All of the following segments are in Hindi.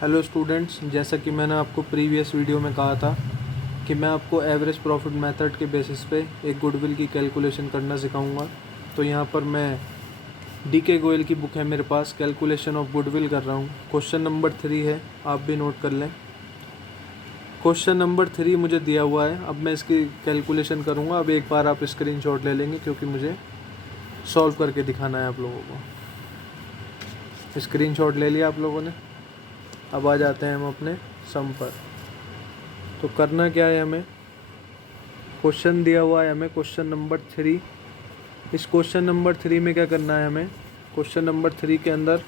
हेलो स्टूडेंट्स, जैसा कि मैंने आपको प्रीवियस वीडियो में कहा था कि मैं आपको एवरेज प्रॉफिट मेथड के बेसिस पे एक गुडविल की कैलकुलेशन करना सिखाऊंगा। तो यहाँ पर मैं डीके गोयल की बुक है मेरे पास, कैलकुलेशन ऑफ गुडविल कर रहा हूँ। क्वेश्चन नंबर 3 है, आप भी नोट कर लें। क्वेश्चन नंबर 3 मुझे दिया हुआ है, अब मैं इसकी कैलकुलेशन करूँगा। अब एक बार आप स्क्रीनशॉट ले लेंगे क्योंकि मुझे सॉल्व करके दिखाना है आप लोगों को। स्क्रीनशॉट ले लिया आप लोगों ने। अब आ जाते हैं हम अपने सम पर। तो करना क्या है, हमें क्वेश्चन दिया हुआ है, हमें क्वेश्चन नंबर 3। इस क्वेश्चन नंबर 3 में क्या करना है, हमें क्वेश्चन नंबर 3 के अंदर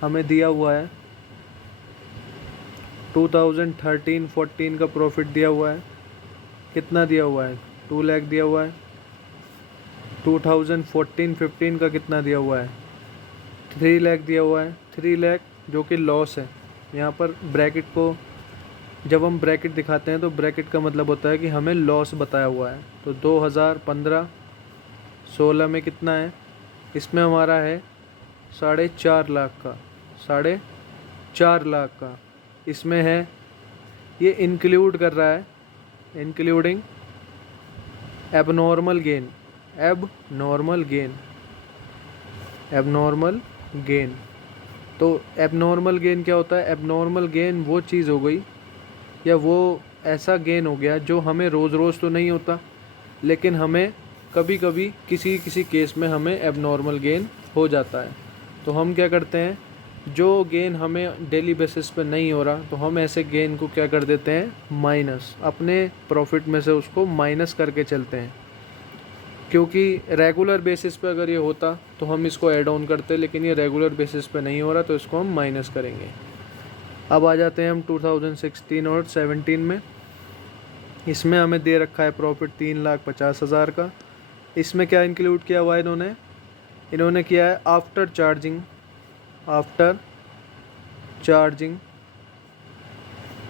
हमें दिया हुआ है 2013-14 का प्रॉफिट दिया हुआ है। कितना दिया हुआ है? 2 लाख दिया हुआ है। 2014-15 का कितना दिया हुआ है? 3 लाख दिया हुआ है। 3 लाख जो कि लॉस है। यहाँ पर ब्रैकेट को जब हम ब्रैकेट दिखाते हैं तो ब्रैकेट का मतलब होता है कि हमें लॉस बताया हुआ है। तो 2015-16 में कितना है? इसमें हमारा है 4.5 लाख का, 4.5 लाख का इसमें है। ये इंक्लूड कर रहा है, including abnormal gain. Abnormal gain, abnormal gain. तो एबनॉर्मल गेन क्या होता है? एबनॉर्मल गेन वो चीज़ हो गई या वो ऐसा गेन हो गया जो हमें रोज़ रोज़ तो नहीं होता, लेकिन हमें कभी कभी किसी किसी केस में हमें एबनॉर्मल गेन हो जाता है। तो हम क्या करते हैं, जो गेन हमें डेली बेसिस पे नहीं हो रहा तो हम ऐसे गेन को क्या कर देते हैं, माइनस, अपने प्रॉफिट में से उसको माइनस करके चलते हैं। क्योंकि रेगुलर बेसिस पे अगर ये होता तो हम इसको ऐड ऑन करते, लेकिन ये रेगुलर बेसिस पे नहीं हो रहा तो इसको हम माइनस करेंगे। अब आ जाते हैं हम 2016 और 17 में। इसमें हमें दे रखा है प्रॉफिट 3,50,000 का। इसमें क्या इंक्लूड किया हुआ है इन्होंने किया है after charging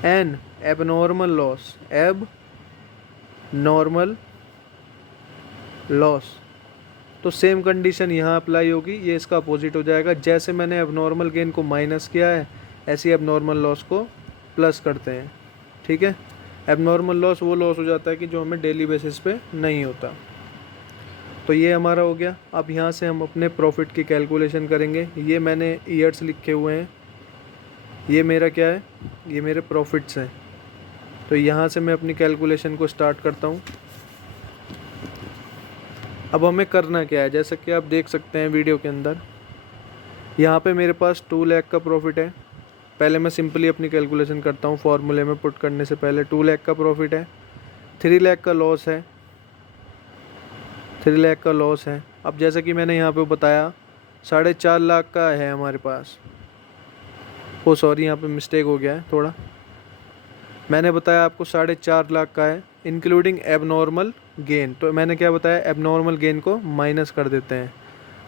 N abnormal loss, एब नॉर्मल लॉस। तो सेम कंडीशन यहाँ अप्लाई होगी, ये इसका अपोजिट हो जाएगा। जैसे मैंने एबनॉर्मल गेन को माइनस किया है ऐसे ही एबनॉर्मल लॉस को प्लस करते हैं। ठीक है, एबनॉर्मल लॉस वो लॉस हो जाता है कि जो हमें डेली बेसिस पे नहीं होता। तो ये हमारा हो गया। अब यहाँ से हम अपने प्रॉफिट की कैलकुलेशन करेंगे। ये मैंने ईयर्स लिखे हुए हैं, ये मेरा क्या है, ये मेरे प्रॉफिट्स हैं। तो यहाँ से मैं अपनी कैलकुलेशन को स्टार्ट करता हूँ। अब हमें करना क्या है, जैसा कि आप देख सकते हैं वीडियो के अंदर, यहाँ पे मेरे पास 2 लाख का प्रॉफिट है। पहले मैं सिंपली अपनी कैलकुलेशन करता हूँ, फॉर्मूले में पुट करने से पहले 2 लाख का प्रॉफिट है, 3 लाख का लॉस है, 3 लाख का लॉस है। अब जैसा कि मैंने यहाँ पे बताया 4.5 लाख का है हमारे पास। ओ सॉरी, यहाँ पे मिस्टेक हो गया है थोड़ा। मैंने बताया आपको 4.5 लाख का है इंक्लूडिंग एबनॉर्मल गेन। तो मैंने क्या बताया, एबनॉर्मल गेन को माइनस कर देते हैं।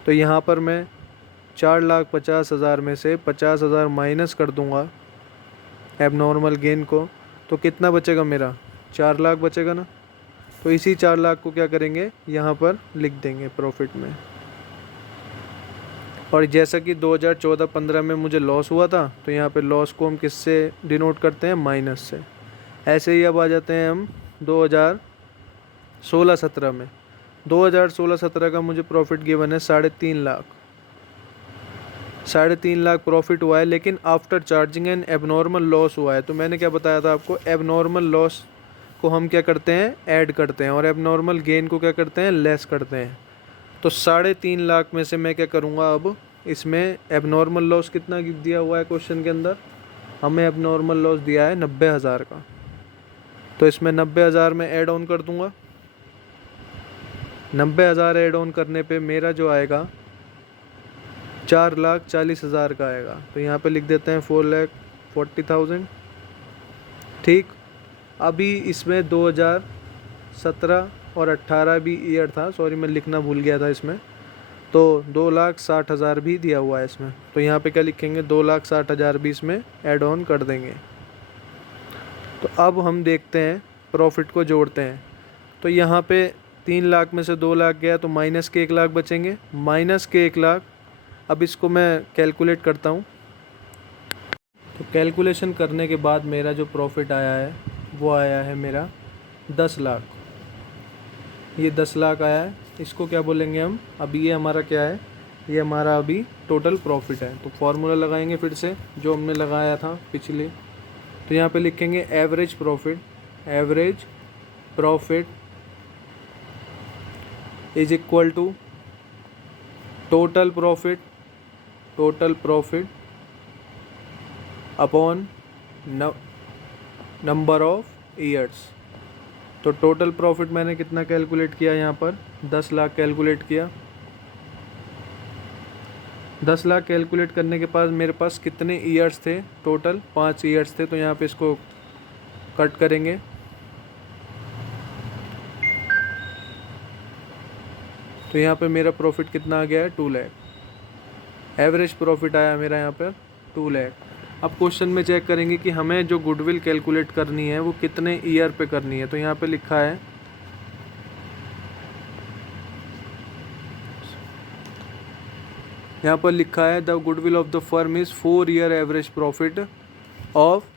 तो यहाँ पर मैं 4,50,000 में से 50,000 माइनस कर दूँगा एबनॉर्मल गेन को। तो कितना बचेगा मेरा? 4 लाख बचेगा ना। तो इसी 4 लाख को क्या करेंगे, यहाँ पर लिख देंगे प्रॉफिट में। और जैसा कि 2014-15 में मुझे लॉस हुआ था तो यहाँ पे लॉस को हम किससे डिनोट करते हैं, माइनस से। ऐसे ही अब आ जाते हैं हम 2016-17 में। 2016-17 का मुझे प्रॉफिट गिवन है 3.5 लाख। 3.5 लाख प्रॉफिट हुआ है, लेकिन after charging and abnormal loss हुआ है। तो मैंने क्या बताया था आपको, एबनॉर्मल लॉस को हम क्या करते हैं, ऐड करते हैं, और एबनॉर्मल गेन को क्या करते हैं, लेस करते हैं। तो 3.5 लाख में से मैं क्या करूँगा, अब इसमें एबनॉर्मल लॉस कितना दिया हुआ है क्वेश्चन के अंदर, हमें एबनॉर्मल लॉस दिया है 90,000 का। तो इसमें 90,000 में ऐड ऑन कर दूंगा। 90,000 ऐड ऑन करने पे मेरा जो आएगा 4,40,000 का आएगा। तो यहाँ पे लिख देते हैं 4,40,000। ठीक, अभी इसमें 2017 और 18 भी ईयर था, सॉरी मैं लिखना भूल गया था इसमें। तो 2,60,000 भी दिया हुआ है इसमें। तो यहाँ पे क्या लिखेंगे, 2,60,000 भी इसमें ऐड ऑन कर देंगे। तो अब हम देखते हैं, प्रॉफिट को जोड़ते हैं। तो यहाँ पे 3 लाख में से 2 लाख गया तो माइनस के 1 लाख बचेंगे, माइनस के 1 लाख। अब इसको मैं कैलकुलेट करता हूँ। तो कैलकुलेशन करने के बाद मेरा जो प्रॉफिट आया है वो आया है मेरा 10 लाख। ये 10 लाख आया है, इसको क्या बोलेंगे हम, अभी ये हमारा क्या है, ये हमारा अभी टोटल प्रॉफिट है। तो फॉर्मूला लगाएंगे फिर से जो हमने लगाया था पिछले। तो यहाँ पे लिखेंगे average profit, average profit is equal to total profit, total profit upon number of years. तो टोटल प्रॉफिट मैंने कितना कैलकुलेट किया, यहाँ पर 10 लाख कैलकुलेट किया। 10 लाख कैलकुलेट करने के बाद मेरे पास कितने ईयर्स थे, टोटल 5 ईयर्स थे। तो यहाँ पे इसको कट करेंगे। तो यहाँ पे मेरा प्रॉफिट कितना आ गया है, 2 लाख। एवरेज प्रॉफिट आया मेरा यहाँ पर 2 लाख। अब क्वेश्चन में चेक करेंगे कि हमें जो गुडविल कैलकुलेट करनी है वो कितने ईयर पे करनी है। तो यहाँ पे लिखा है, यहाँ पर लिखा है the goodwill of the firm is 4 year average profit of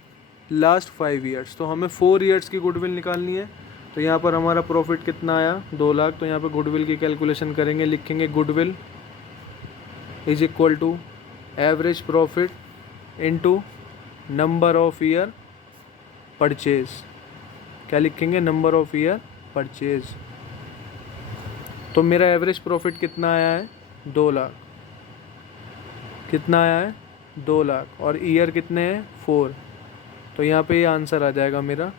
last 5 years. तो हमें 4 ईयर्स की गुडविल निकालनी है। तो यहाँ पर हमारा प्रॉफिट कितना आया, 2 लाख। तो यहाँ पर गुडविल की कैलकुलेशन करेंगे, लिखेंगे goodwill is equal to average profit into number of year purchase. क्या लिखेंगे, नंबर ऑफ ईयर परचेज। तो मेरा एवरेज प्रॉफिट कितना आया है, 2 लाख। कितना आया है, 2 लाख। और ईयर कितने हैं, 4। तो यहाँ पे ये आंसर आ जाएगा मेरा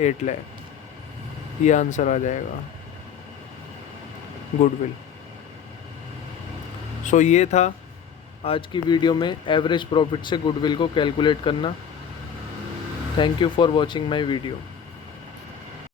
8 लाख। ये आंसर आ जाएगा गुडविल। सो ये था आज की वीडियो में एवरेज प्रॉफिट से गुडविल को कैलकुलेट करना। Thank you for watching my video.